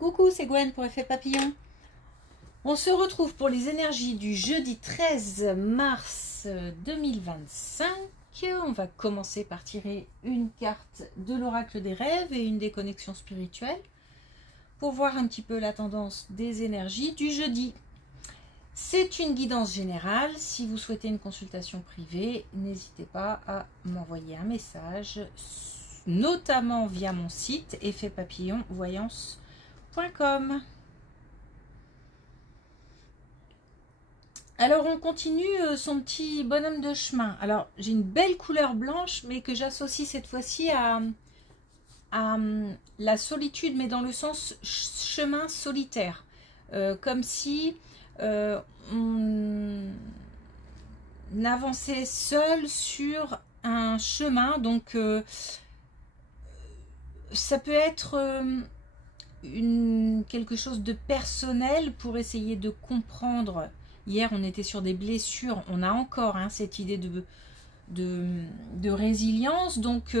Coucou, c'est Gwen pour Effet Papillon. On se retrouve pour les énergies du jeudi 13 mars 2025. On va commencer par tirer une carte de l'oracle des rêves et une des connexions spirituelles pour voir un petit peu la tendance des énergies du jeudi. C'est une guidance générale. Si vous souhaitez une consultation privée, n'hésitez pas à m'envoyer un message, notamment via mon site effetpapillonvoyance.com. Alors on continue son petit bonhomme de chemin. Alors j'ai une belle couleur blanche, mais que j'associe cette fois-ci à la solitude, mais dans le sens chemin solitaire. Comme si on avançait seul sur un chemin. Donc ça peut être quelque chose de personnel pour essayer de comprendre. Hier, on était sur des blessures. On a encore cette idée de résilience. Donc,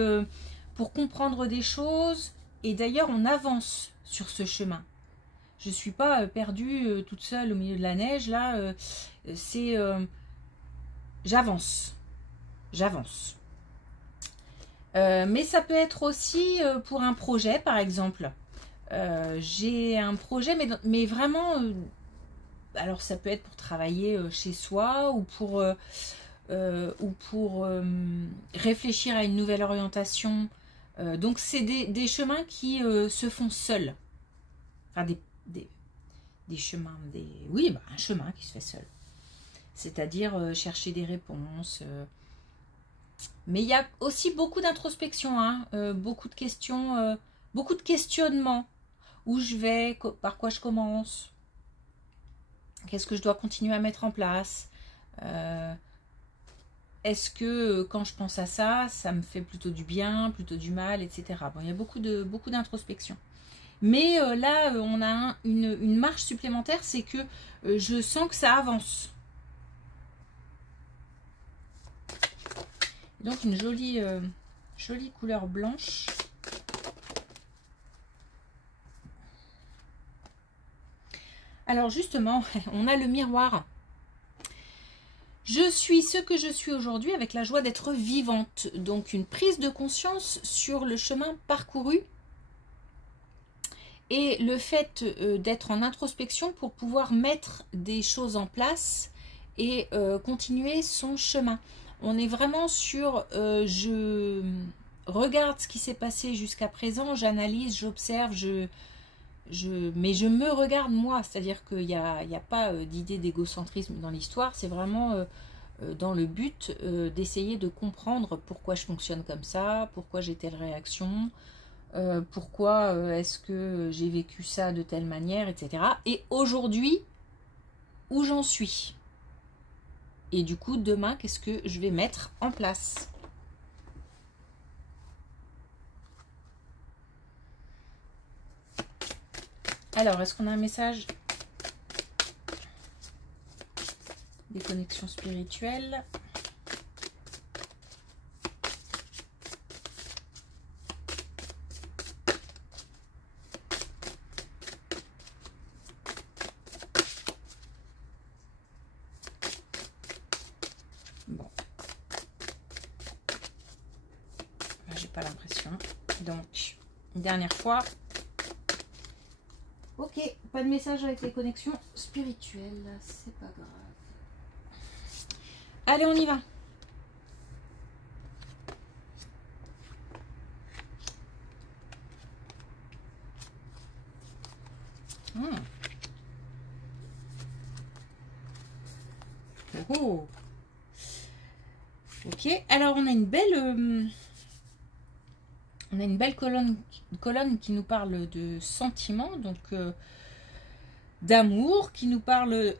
pour comprendre des choses, et d'ailleurs, on avance sur ce chemin. Je ne suis pas perdue toute seule au milieu de la neige. Là, j'avance. J'avance. Mais ça peut être aussi pour un projet, par exemple. J'ai un projet, mais vraiment... alors ça peut être pour travailler chez soi ou pour réfléchir à une nouvelle orientation. Donc c'est des chemins qui se font seuls. Enfin des chemins, oui, un chemin qui se fait seul. C'est-à-dire chercher des réponses. Mais il y a aussi beaucoup d'introspection, beaucoup de questions, beaucoup de questionnements. Où je vais, par quoi je commence? Qu'est-ce que je dois continuer à mettre en place? Est-ce que quand je pense à ça, ça me fait plutôt du bien, plutôt du mal, etc. Bon, il y a beaucoup d'introspection. Mais là, on a une marche supplémentaire, c'est que je sens que ça avance. Donc une jolie couleur blanche. Alors justement, on a le miroir. Je suis ce que je suis aujourd'hui avec la joie d'être vivante. Donc une prise de conscience sur le chemin parcouru et le fait d'être en introspection pour pouvoir mettre des choses en place et continuer son chemin. On est vraiment sur je regarde ce qui s'est passé jusqu'à présent, j'analyse, j'observe, mais je me regarde moi, c'est-à-dire qu'il n'y a pas d'idée d'égocentrisme dans l'histoire, c'est vraiment dans le but d'essayer de comprendre pourquoi je fonctionne comme ça, pourquoi j'ai telle réaction, pourquoi est-ce que j'ai vécu ça de telle manière, etc. Et aujourd'hui, où j'en suis. Et du coup, demain, qu'est-ce que je vais mettre en place ? Alors, est-ce qu'on a un message des connexions spirituelles? Bon. J'ai pas l'impression. Donc, une dernière fois. Ok, pas de message avec les connexions spirituelles, c'est pas grave. Allez, on y va. Oh. Ok, alors on a une belle colonne qui nous parle de sentiments, donc d'amour, qui nous parle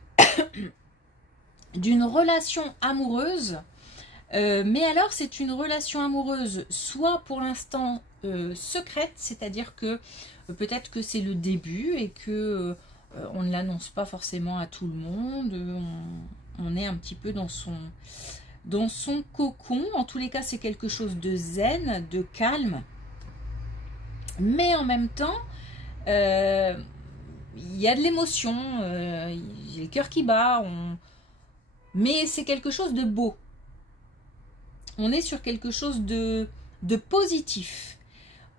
d'une relation amoureuse. Mais alors c'est une relation amoureuse soit pour l'instant secrète, c'est-à-dire que peut-être que c'est le début et que on ne l'annonce pas forcément à tout le monde, on est un petit peu dans son cocon. En tous les cas, c'est quelque chose de zen, de calme, mais en même temps Euh, il y a de l'émotion, j'ai le cœur qui bat, mais c'est quelque chose de beau. On est sur quelque chose de positif.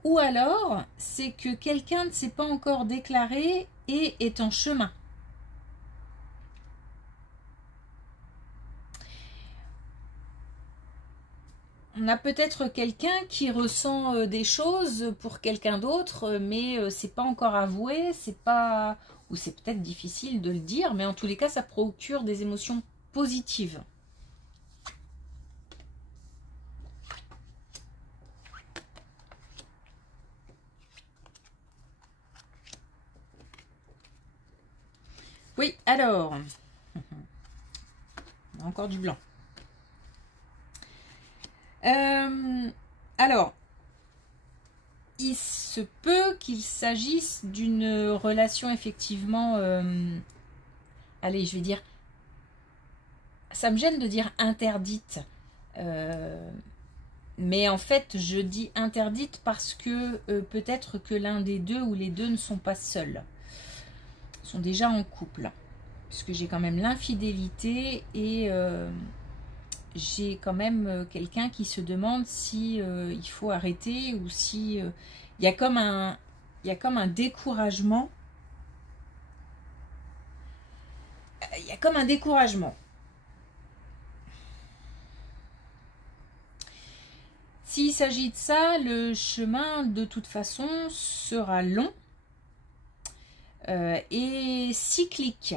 Ou alors, c'est que quelqu'un ne s'est pas encore déclaré et est en chemin. On a peut-être quelqu'un qui ressent des choses pour quelqu'un d'autre, mais c'est pas encore avoué, c'est pas, ou c'est peut-être difficile de le dire, mais en tous les cas, ça procure des émotions positives. Oui, alors, on a encore du blanc. Alors, il se peut qu'il s'agisse d'une relation effectivement, allez, je vais dire, ça me gêne de dire interdite, mais en fait, je dis interdite parce que peut-être que l'un des deux ou les deux ne sont pas seuls, sont déjà en couple, puisque j'ai quand même l'infidélité et j'ai quand même quelqu'un qui se demande si il faut arrêter ou si il y a comme un découragement. Il y a comme un découragement. S'il s'agit de ça, le chemin de toute façon sera long et cyclique.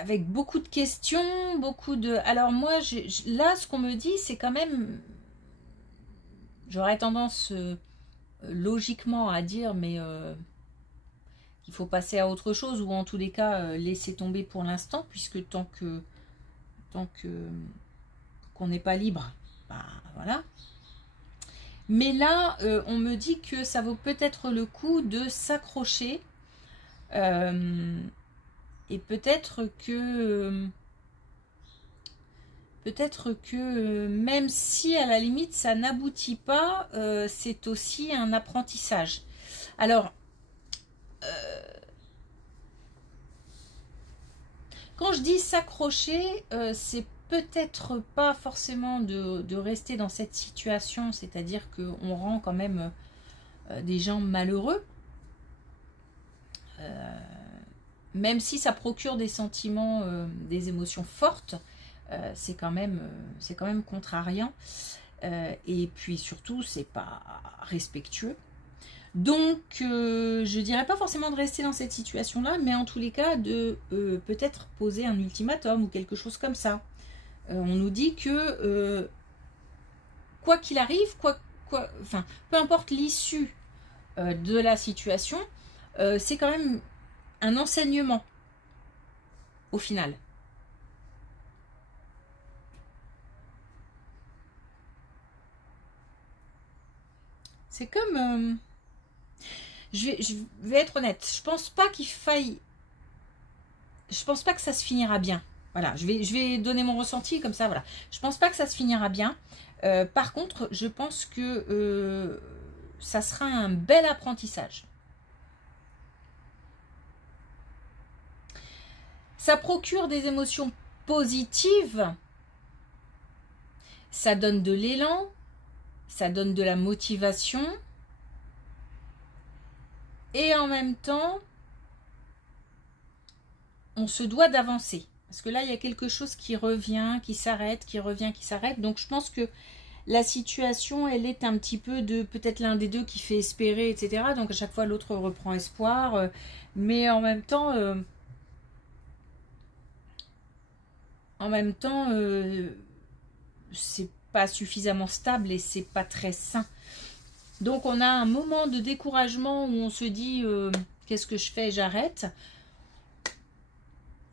Avec beaucoup de questions, beaucoup de... Alors moi, là, ce qu'on me dit, c'est quand même... J'aurais tendance logiquement à dire, mais qu'il faut passer à autre chose, ou en tous les cas, laisser tomber pour l'instant, puisque tant qu'on n'est pas libre, bah voilà. Mais là, on me dit que ça vaut peut-être le coup de s'accrocher. Et peut-être que même si à la limite ça n'aboutit pas, c'est aussi un apprentissage. Alors, quand je dis s'accrocher, c'est peut-être pas forcément de rester dans cette situation, c'est-à-dire qu'on rend quand même des gens malheureux. Même si ça procure des sentiments, des émotions fortes, c'est quand même contrariant. Et puis surtout, c'est pas respectueux. Donc, je dirais pas forcément de rester dans cette situation-là, mais en tous les cas, de peut-être poser un ultimatum ou quelque chose comme ça. On nous dit que, quoi qu'il arrive, enfin, peu importe l'issue de la situation, c'est quand même un enseignement au final. C'est comme... je vais être honnête, je pense pas qu'il faille... Je pense pas que ça se finira bien. Voilà, je vais donner mon ressenti comme ça, voilà. Je pense pas que ça se finira bien. Par contre, je pense que ça sera un bel apprentissage. Ça procure des émotions positives, ça donne de l'élan, ça donne de la motivation, et en même temps, on se doit d'avancer. Parce que là, il y a quelque chose qui revient, qui s'arrête, qui revient, qui s'arrête. Donc, je pense que la situation, elle est un petit peu de peut-être l'un des deux qui fait espérer, etc. Donc, à chaque fois, l'autre reprend espoir. Mais en même temps... c'est pas suffisamment stable et c'est pas très sain. Donc on a un moment de découragement où on se dit qu'est-ce que je fais, j'arrête.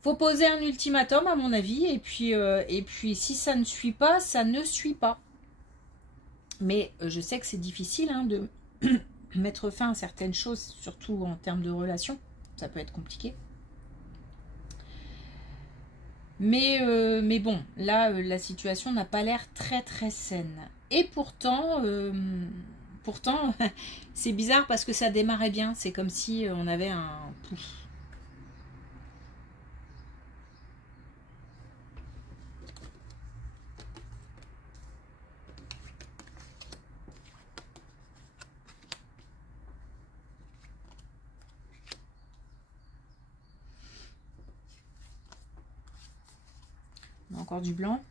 Faut poser un ultimatum à mon avis et puis si ça ne suit pas, ça ne suit pas. Mais je sais que c'est difficile hein, de mettre fin à certaines choses, surtout en termes de relations. Ça peut être compliqué. Mais bon, là, la situation n'a pas l'air très très saine. Et pourtant, Pourtant, c'est bizarre parce que ça démarrait bien. C'est comme si on avait un... On a encore du blanc.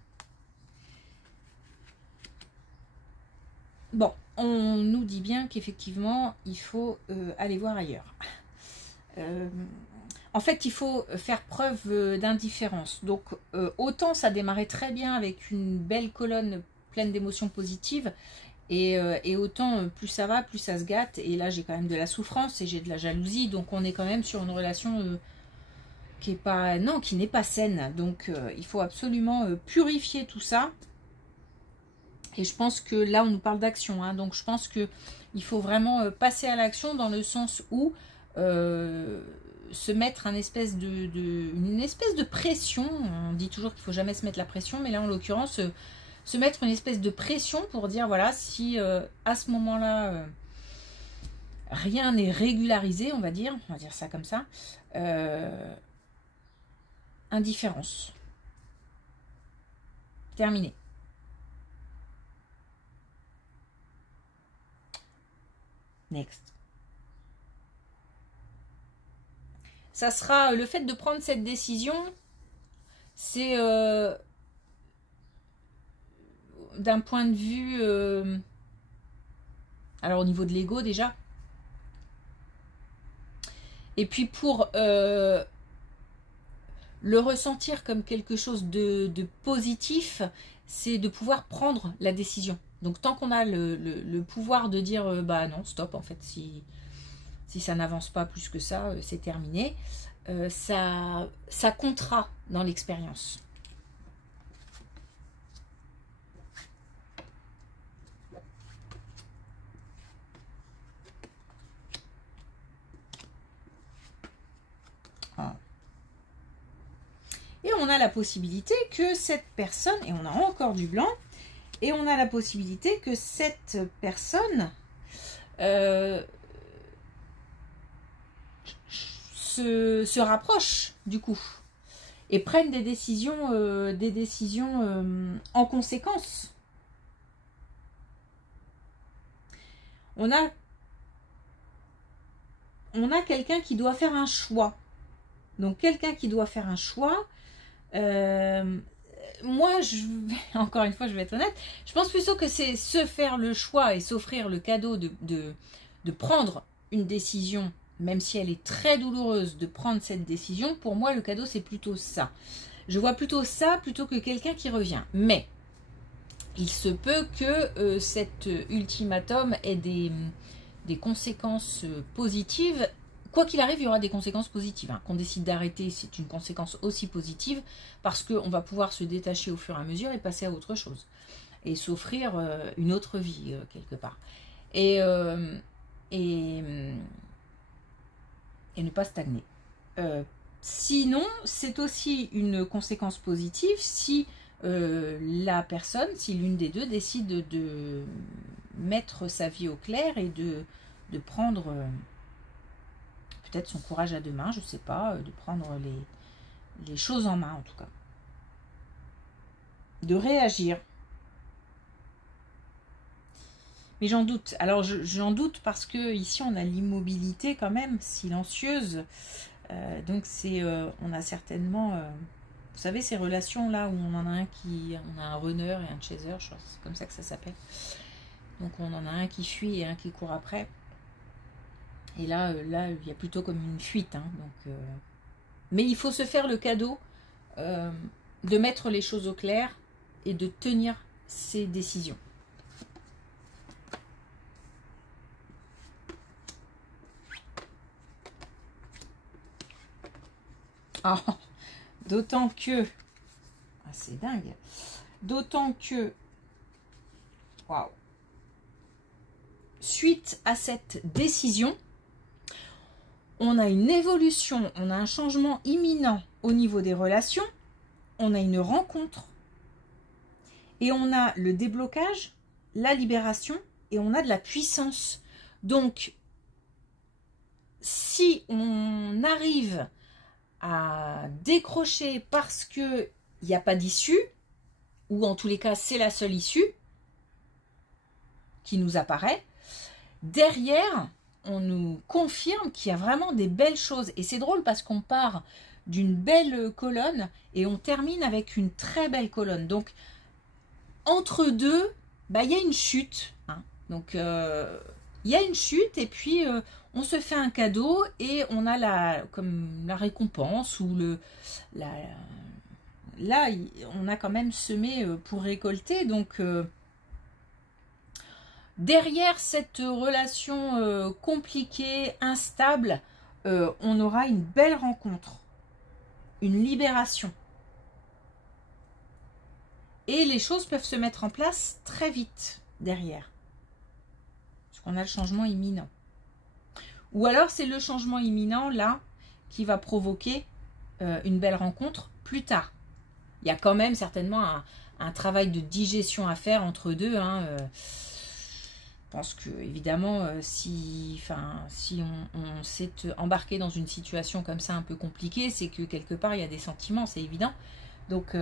Bon, on nous dit bien qu'effectivement, il faut aller voir ailleurs. En fait, il faut faire preuve d'indifférence. Donc, autant ça démarrait très bien avec une belle colonne pleine d'émotions positives, et autant plus ça va, plus ça se gâte. Et là, j'ai quand même de la souffrance et j'ai de la jalousie. Donc, on est quand même sur une relation qui est pas, non, qui n'est pas saine. Donc, il faut absolument purifier tout ça. Et je pense que là, on nous parle d'action. Hein, donc, je pense qu'il faut vraiment passer à l'action dans le sens où se mettre une espèce de pression. On dit toujours qu'il ne faut jamais se mettre la pression. Mais là, en l'occurrence, se mettre une espèce de pression pour dire, voilà, si à ce moment-là, rien n'est régularisé, on va dire ça comme ça, indifférence. Terminé. Next. Ça sera le fait de prendre cette décision, c'est d'un point de vue, alors au niveau de l'ego déjà, et puis pour le ressentir comme quelque chose de positif, c'est de pouvoir prendre la décision. Donc tant qu'on a le pouvoir de dire bah non, stop, en fait, si ça n'avance pas plus que ça, c'est terminé, ça comptera dans l'expérience. Ah. Et on a la possibilité que cette personne, et on a encore du blanc, et on a la possibilité que cette personne se rapproche du coup et prenne des décisions en conséquence. On a quelqu'un qui doit faire un choix. Donc quelqu'un qui doit faire un choix, moi, encore une fois, je vais être honnête, je pense plutôt que c'est se faire le choix et s'offrir le cadeau de prendre une décision, même si elle est très douloureuse, de prendre cette décision. Pour moi, le cadeau, c'est plutôt ça. Je vois plutôt ça plutôt que quelqu'un qui revient. Mais il se peut que cet ultimatum ait des conséquences positives. Quoi qu'il arrive, il y aura des conséquences positives. Hein. Qu'on décide d'arrêter, c'est une conséquence aussi positive, parce qu'on va pouvoir se détacher au fur et à mesure et passer à autre chose. Et s'offrir une autre vie, quelque part. Et ne pas stagner. Sinon, c'est aussi une conséquence positive si la personne, si l'une des deux décide de mettre sa vie au clair et de prendre... peut-être son courage à deux mains, je ne sais pas, de prendre les choses en main en tout cas. De réagir. Mais j'en doute. Alors j'en doute parce que ici on a l'immobilité quand même, silencieuse. Donc c'est, on a certainement, vous savez ces relations là où on en a on a un runner et un chaser, je crois, c'est comme ça que ça s'appelle. Donc on en a un qui fuit et un qui court après. Et là, il y a plutôt comme une fuite. Hein, donc, mais il faut se faire le cadeau de mettre les choses au clair et de tenir ses décisions. Oh, d'autant que... Ah, c'est dingue. D'autant que... Waouh. Suite à cette décision... on a une évolution, on a un changement imminent au niveau des relations, on a une rencontre et on a le déblocage, la libération et on a de la puissance. Donc, si on arrive à décrocher parce qu'il n'y a pas d'issue, ou en tous les cas, c'est la seule issue qui nous apparaît, derrière, on nous confirme qu'il y a vraiment des belles choses. Et c'est drôle parce qu'on part d'une belle colonne et on termine avec une très belle colonne. Donc, entre deux, bah, y a une chute. Hein. Donc, il y a une chute et puis on se fait un cadeau et on a comme la récompense ou là, on a quand même semé pour récolter. Donc, derrière cette relation compliquée, instable, on aura une belle rencontre, une libération. Et les choses peuvent se mettre en place très vite derrière. Parce qu'on a le changement imminent. Ou alors c'est le changement imminent là qui va provoquer une belle rencontre plus tard. Il y a quand même certainement un travail de digestion à faire entre deux. Hein, je pense que évidemment si on s'est embarqué dans une situation comme ça un peu compliquée, c'est que quelque part il y a des sentiments, c'est évident. Donc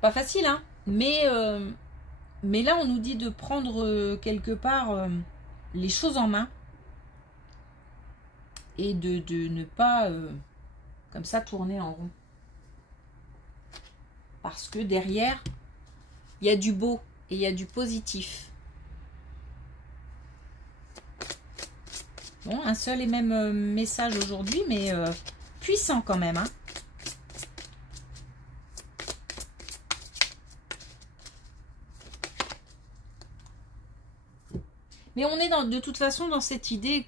pas facile, hein. Mais là on nous dit de prendre quelque part les choses en main et de ne pas comme ça tourner en rond. Parce que derrière, il y a du beau et il y a du positif. Bon, un seul et même message aujourd'hui, mais puissant quand même. Hein. Mais on est de toute façon dans cette idée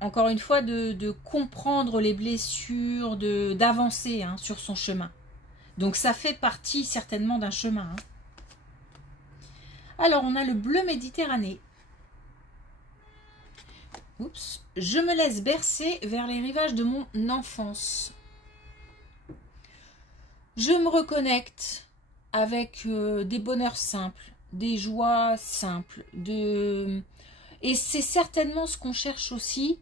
encore une fois, de comprendre les blessures, d'avancer hein, sur son chemin. Donc ça fait partie certainement d'un chemin. Hein. Alors, on a le bleu Méditerranée. Oups. Je me laisse bercer vers les rivages de mon enfance. Je me reconnecte avec des bonheurs simples, des joies simples. Et c'est certainement ce qu'on cherche aussi,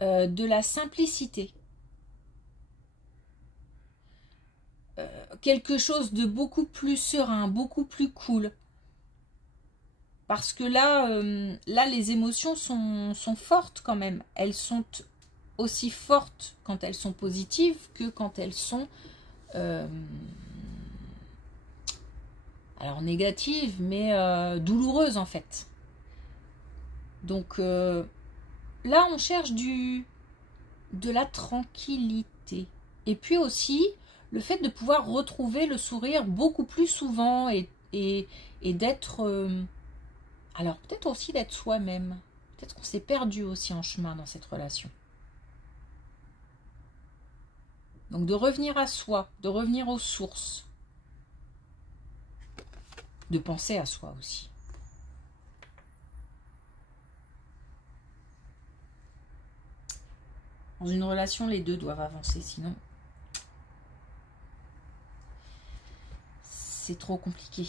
de la simplicité. Quelque chose de beaucoup plus serein, beaucoup plus cool. Parce que là, les émotions sont fortes quand même. Elles sont aussi fortes quand elles sont positives que quand elles sont alors négatives, mais douloureuses en fait. Donc là, on cherche de la tranquillité. Et puis aussi, le fait de pouvoir retrouver le sourire beaucoup plus souvent et d'être... alors, peut-être aussi d'être soi-même. Peut-être qu'on s'est perdu aussi en chemin dans cette relation. Donc, de revenir à soi, de revenir aux sources. De penser à soi aussi. Dans une relation, les deux doivent avancer, sinon c'est trop compliqué.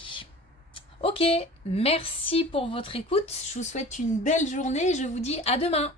Ok, merci pour votre écoute. Je vous souhaite une belle journée. Je vous dis à demain.